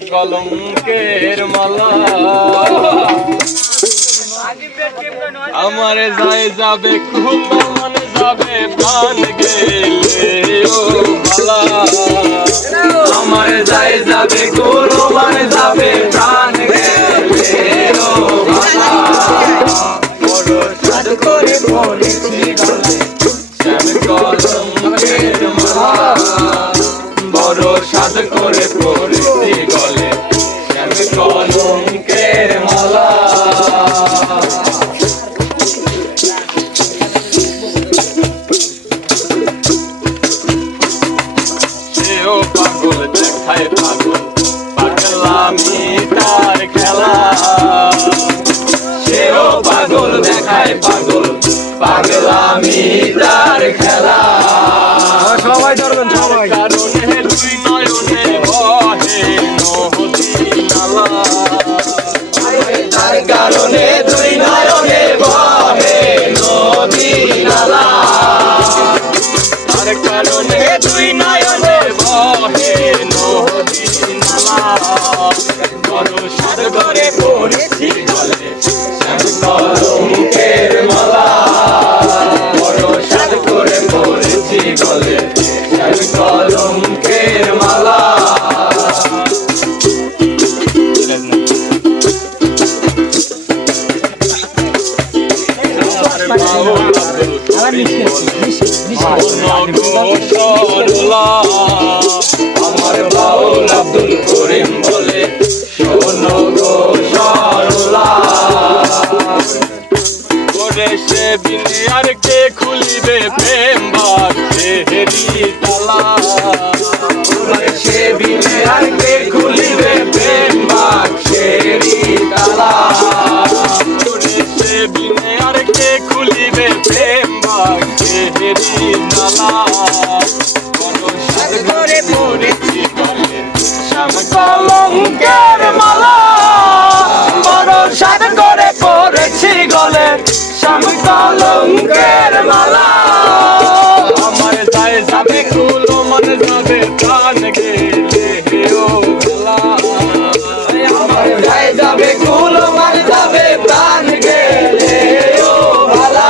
কলঙ্কের মালা আমারে যায় যাবে খুব মানে যাবে প্রাণ গেলে ও মালা আমারে যায় যাবে খুব মানে যাবে প্রাণ গেলে ও মালা বড় সাজ করে পড়েছি গলে শ্যাম কলঙ্কের মালা বড় সাজ করে পড়েছি গলে শ্যাম কলঙ্কের মালা সেও পাগল দেখায় পাগল পাগলামি তার খেলা সেও পাগল দেখায় পাগল পাগলামি তার খেলা সবাই ধরবেন সবাই কারণে দুই নয়নে বহে নদী নালা তার কারণে দুই নয়নে বহে নদী নালা তার কারণে দুই নয়নে বহে নদী নালা বড় সাদ করে পড়েছি গলে শ্যাম কলঙ্কের মালা বড় সাদ করে পড়েছি গলে শ্যাম কলঙ্কের মালা আমার বাউল আব্দুল করিম বলে শোনো গো সরলা করে সে বিনে আর কে খুলিবে প্রেম বাড়ি তালা সে বিনে আর কে খুলিবে প্রেম বাড়ি তালা সে বিনে আর কে খুলিবে প্রেম বাড়ি তালা করে পড়েছি গলে শ্যাম কলঙ্কের মালা বড় সাদ করে পড়েছি গলে শ্যাম কলঙ্কের মালা আমার যায় যাবে কুলো মানে যাবে প্রাণ গেলে ও মালা আমার যায় যাবে কুলো মানে যাবে প্রাণ গেলে ও মালা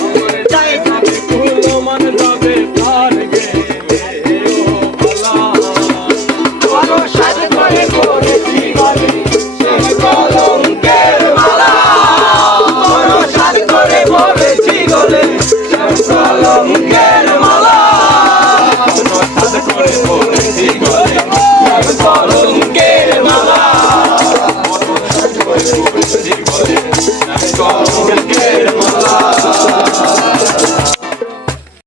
আমার যায় যাবে কুলো মানে যাবে প্রাণ গেলে ও মালা বড় সাদ করে পড়েছি গলে শ্যাম কলঙ্কের মালা বড় সাদ করে পড়েছি গলে শ্যাম কলঙ্কের মালা বড় সাদ করে পড়েছি গলে শ্যাম কলঙ্কের মালা বড় সাদ করে পড়েছি গলে শ্যাম কলঙ্কের